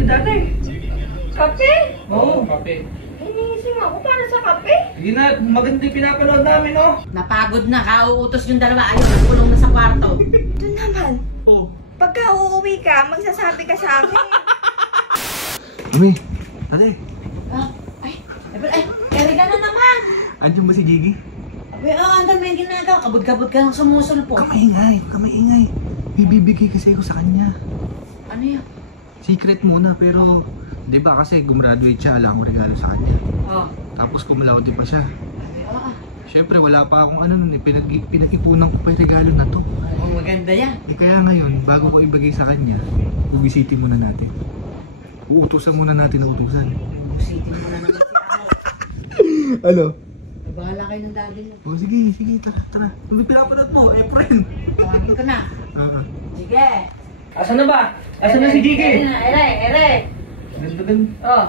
ni dati. Kape? Oo, kape. Iniising ako para sa kape. Sige na, maganda yung pinapanood namin, oh. Napagod na, kauutos yung dalawa. Ayun, nagkulong na sa kwarto. Ito naman. Oh. Pagka uuwi ka, magsasabi ka sa akin. Umi, ate. Erika na naman. Andiyan ba si Gigi? Andan may ginagawa. Kabod-kabod ka ng sumusulpo. Huwag ka maingay, huwag ka maingay. Bibibigay kasi ako sa kanya. Ano yun? Secret muna, pero di ba kasi gumraduate siya, alam ko regalo sa kanya. Oh. Tapos kumulaude pa siya. Siyempre wala pa akong ano nun eh, pinag-ipunan ko pa yung regalo na to. Oh, maganda yan. Eh kaya ngayon, bago ko ibigay sa kanya, bubisitin muna natin. Uutusan muna natin na utusan. Busitin mo na naman si Amo. Ano? Bahala kayo ng daddy mo. Oh sige, sige, tara. Ano pinapanood mo? Eh, friend. Tawagin ko na. Sige. Asan na ba? Asan na si Gigi? Ere. Ganda. Oh.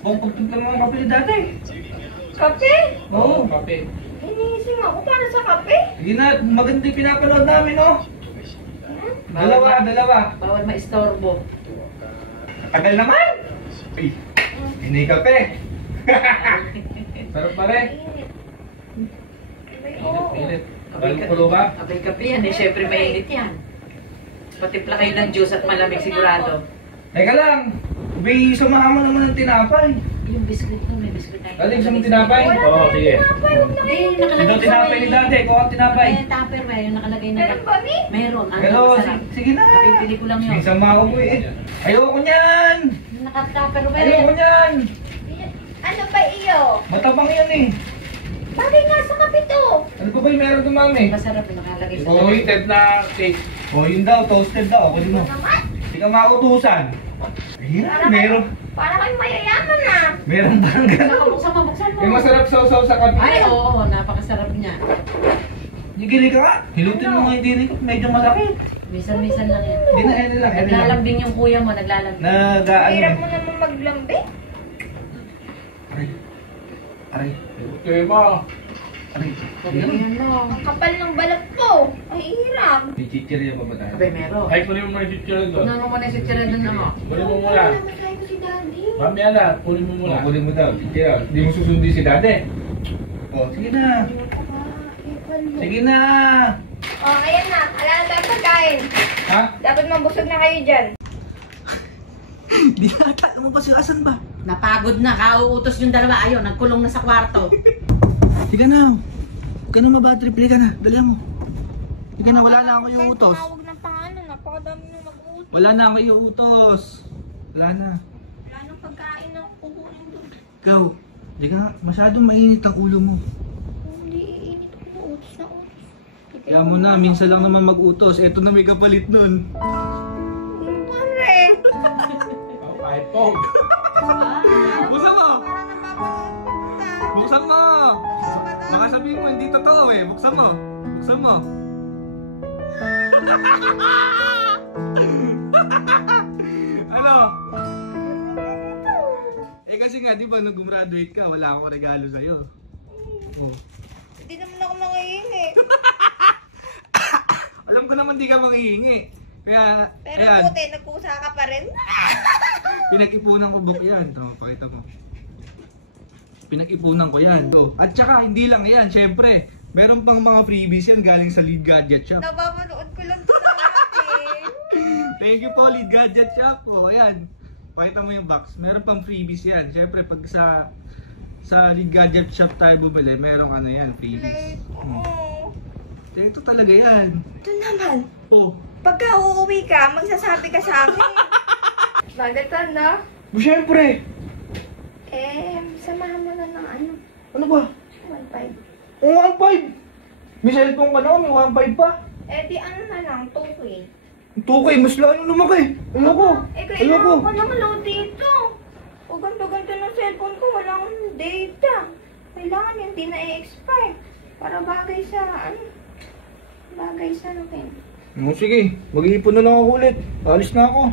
Bang pagpunta mo ng kape ni dati. Kape? Oo, kape. Iniising ako para sa kape. Sige na, maganda yung pinapanood namin, oh. Dalawa. Bawal maistorbo. Tagal naman! Ay, hindi kape. Sarap pa rin. Pilit. Kulo ba? Abay kape yan eh. Siyempre mainit yan. Patimpla kayo ng juice at malamig sigurado. Teka lang. Ubi, samahan mo naman ng tinapay. Yung biskuit mo, may biskuit na. Galing sa mong tinapay? Oo, sige. Hindi, nakalagay Ito tinapay ni dati. Kuha ang tinapay. Tupperware, yung nakalagay na. Meron ba, Mi? Meron. Pero, sige na. Pipili ko lang yun. Sige, sama ko eh. Ayoko niyan. Naka-Tupperware. Ayoko niyan. Ano ba iyo? Matabang yan eh. Bagay nga sa kape to. Ano pa ba yung meron dumami? Masarap yung nakalagay sa Oh, heated na cake. Oh, yun daw, toasted daw. Ako din mo. Naman? Hindi ka mautusan. Ayan, meron. Para kayo mayayaman na. Meron bang gano'n? Buksan mo. Yung masarap sausaw sa kape. Ay, oo, napakasarap niya. Gigili ka nga. Hilutin mo nga yung dili ko. Medyo masakit. Misan-misan lang yan. Hindi na, yan lang. Naglalambing yung kuya mo, naglalambing. Hirap Nag-ano. mo naman maglambi. Aray. Okay, ma. Aray. Galingan mo. Ang kapal ng balat ko. Ay, hirap. May chichirya pa ba tayo? Abay, meron. Ay, kunin mo muna yung chicharon doon. Ano mo muna si Tira doon mo? Kunin mo muna. Namatay ko si daddy. Mamaya na, kunin mo muna. Kunin mo daw. Chichirya. Hindi mo susundi si dati. Oh, sige na. Sige na. Oh, ayan na. Alam na pagkain. Ha? Dapat mabusog na kayo dyan. Di nata, mo pa sila, asan ba? Napagod na, kauutos yung dalawa. Ayun, nagkulong na sa kwarto. Sige na. Huwag ka na mabatrip, ka na. Dali mo. Sige na, wala na ako yung utos. Tawag ng pangalan. Napakadami nung mag-utos. Wala na ako yung utos. Wala na. Wala nang pagkain na kukunin doon. Ikaw, di ka, masyadong mainit ang ulo mo. Hindi iinit ko na utos na utos. Kaya mo na, minsan lang naman mag-utos. Eto na may kapalit nun. Pare. Kahit po. Buksan mo! Parang nababapunta. Buksan mo! Baka sabihin mo, hindi totoo eh. Buksan mo. Buksan mo. Ano? Eh kasi nga, di ba, nung gumraduate ka, wala akong regalo sa'yo. Oh. Hindi naman ako nangihingi. Alam ko naman di ka manghihingi. Kaya, Pero ayan, buti, nagkusa ka pa rin. pinag-ipunan ko bok yan. Ito, pakita mo. Pinag-ipunan ko yan. Ito. At saka, hindi lang yan, syempre. Meron pang mga freebies yan galing sa Lead Gadget Shop. Napapanood ko lang ito dati. Thank you po, Lead Gadget Shop. O, ayan. Pakita mo yung box. Meron pang freebies yan. Syempre, pag sa Lead Gadget Shop tayo bumili, merong ano yan, freebies. Oh. Ito talaga yan. Ito naman. Oh. Pagka uuwi ka, magsasabi ka sa akin. Bakit na? Siyempre. Samahan mo na ng ano, Ano ba? 1.5. 1.5. May cellphone ka na, may 1.5 pa. Di ano na lang, 2K. 2K, mas lalo naman kay. Ayoko. Kailangan ko ng load dito. O ganto-ganto ng cellphone ko, walang data. Kailangan yun, di na i-expire. Para bagay sa, bagay sa akin. Sige, mag-iipon na lang ako ulit. Alis na ako.